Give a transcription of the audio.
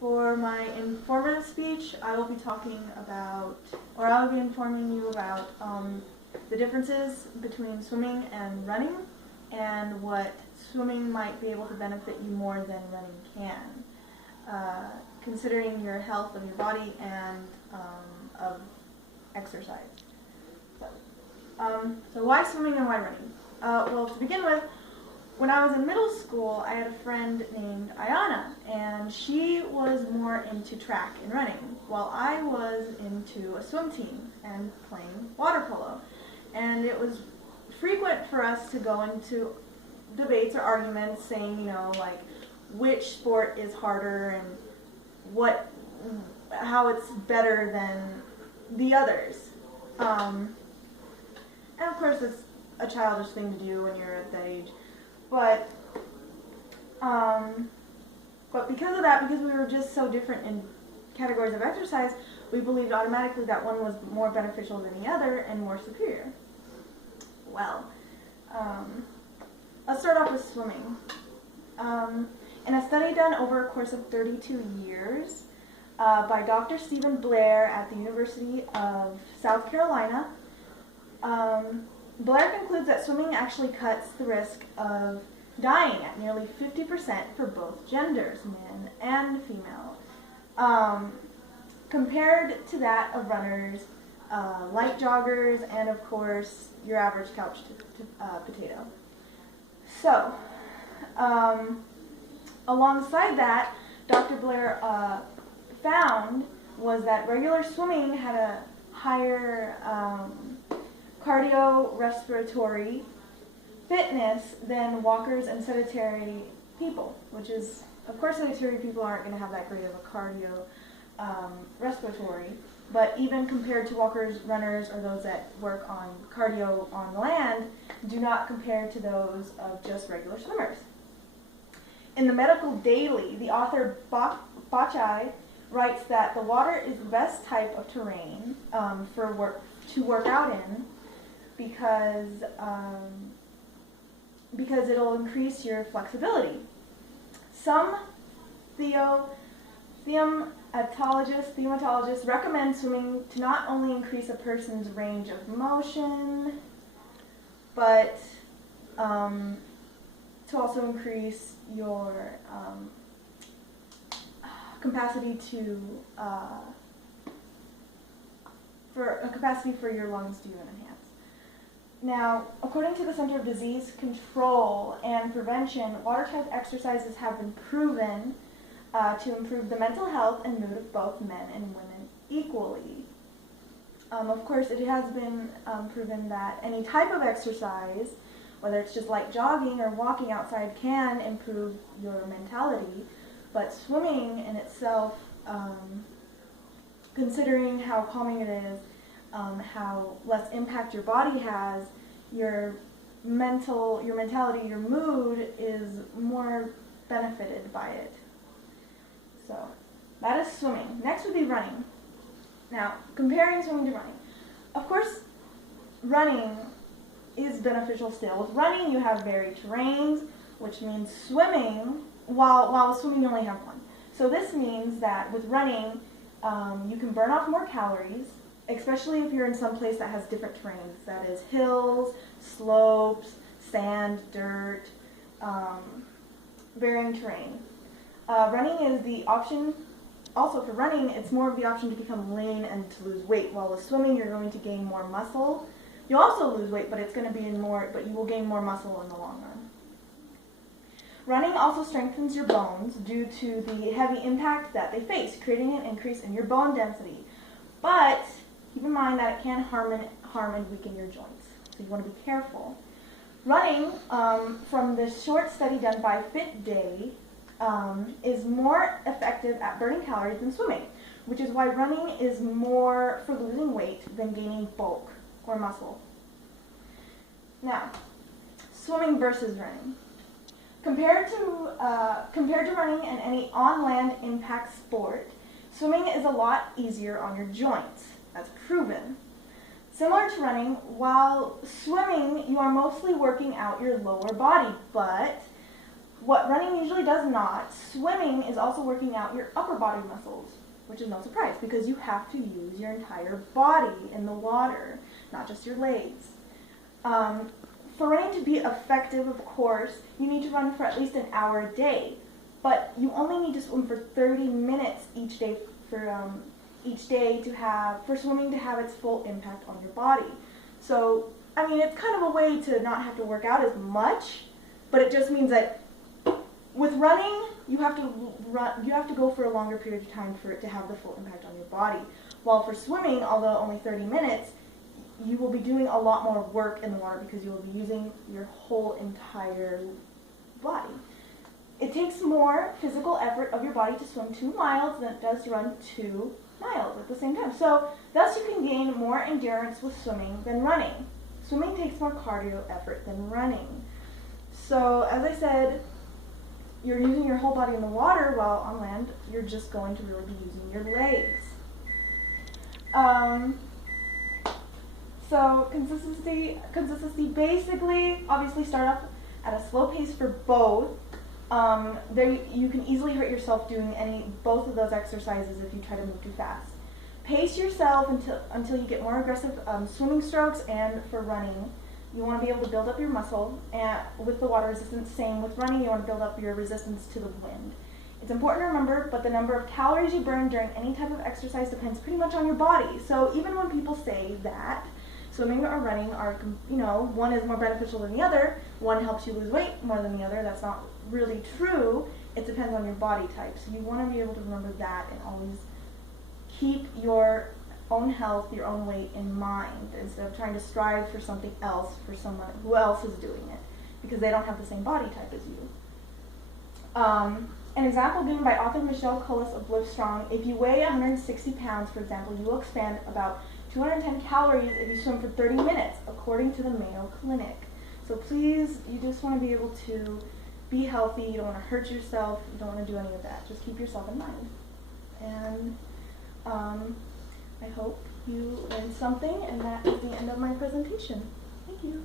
For my informative speech, I will be talking about, or I will be informing you about the differences between swimming and running, and what swimming might be able to benefit you more than running can, considering your health of your body and of exercise. So why swimming and why running? Well, to begin with, when I was in middle school, I had a friend named Ayana, and she was more into track and running, while I was into a swim team and playing water polo. And it was frequent for us to go into debates or arguments saying, you know, like which sport is harder and how it's better than the others. And of course, it's a childish thing to do when you're at that age. But because of that, because we were just so different in categories of exercise, we believed automatically that one was more beneficial than the other and more superior. Well, let's start off with swimming. In a study done over a course of 32 years by Dr. Stephen Blair at the University of South Carolina, Blair concludes that swimming actually cuts the risk of dying at nearly 50% for both genders, men and female, compared to that of runners, light joggers, and of course your average couch potato. So, alongside that, Dr. Blair found was that regular swimming had a higher cardiorespiratory fitness than walkers and sedentary people, which is, of course, sedentary people aren't going to have that great of a cardiorespiratory, but even compared to walkers, runners, or those that work on cardio on land, do not compare to those of just regular swimmers. In the Medical Daily, the author Bachai writes that the water is the best type of terrain to work out in, because it'll increase your flexibility. Some thematologists recommend swimming to not only increase a person's range of motion, but to also increase your capacity for your lungs to even enhance. Now, according to the Center of Disease Control and Prevention, water-type exercises have been proven to improve the mental health and mood of both men and women equally. Of course, it has been proven that any type of exercise, whether it's just like jogging or walking outside, can improve your mentality, but swimming in itself, considering how calming it is, how less impact your body has, your mentality, your mood is more benefited by it. So that is swimming. Next would be running. Now, comparing swimming to running. Of course, running is beneficial still. With running, you have varied terrains, which means swimming, while with swimming you only have one. So this means that with running, you can burn off more calories, especially if you're in some place that has different terrains, that is hills, slopes, sand, dirt, varying terrain. Running is the option, also for running, it's more of the option to become lean and to lose weight, while with swimming you're going to gain more muscle. You'll also lose weight, but it's going to be but you will gain more muscle in the long run. Running also strengthens your bones due to the heavy impact that they face, creating an increase in your bone density. But keep in mind that it can harm and weaken your joints, so you want to be careful. Running, from this short study done by Fit Day, is more effective at burning calories than swimming, which is why running is more for losing weight than gaining bulk or muscle. Now, swimming versus running. Compared to running and any on-land impact sport, swimming is a lot easier on your joints. That's proven. Similar to running, while swimming, you are mostly working out your lower body, but What running usually does not, swimming is also working out your upper body muscles, which is no surprise because you have to use your entire body in the water, not just your legs. For running to be effective, of course, you need to run for at least an hour a day, but you only need to swim for 30 minutes each day for swimming to have its full impact on your body. So, I mean, it's kind of a way to not have to work out as much, but it just means that with running, you have to go for a longer period of time for it to have the full impact on your body. While for swimming, although only 30 minutes, you will be doing a lot more work in the water because you will be using your whole entire body. It takes more physical effort of your body to swim 2 miles than it does to run 2 miles at the same time. So, thus you can gain more endurance with swimming than running. Swimming takes more cardio effort than running. So, as I said, you're using your whole body in the water, while on land, you're just going to really be using your legs. So consistency basically, obviously start off at a slow pace for both. You can easily hurt yourself doing both of those exercises if you try to move too fast. Pace yourself until you get more aggressive swimming strokes, and for running, you want to be able to build up your muscle, and with the water resistance, same with running, you want to build up your resistance to the wind. It's important to remember, but the number of calories you burn during any type of exercise depends pretty much on your body. So even when people say that swimming or running are, one is more beneficial than the other, one helps you lose weight more than the other, that's not really true. It depends on your body type. So you want to be able to remember that and always keep your own health, your own weight in mind, instead of trying to strive for something else for someone who else is doing it, because they don't have the same body type as you. An example given by author Michelle Cullis of Livestrong: if you weigh 160 pounds, for example, you will expend about 210 calories if you swim for 30 minutes, according to the Mayo Clinic. So please, you just want to be able to be healthy, you don't want to hurt yourself, you don't want to do any of that. Just keep yourself in mind. And I hope you learned something, and that is the end of my presentation. Thank you.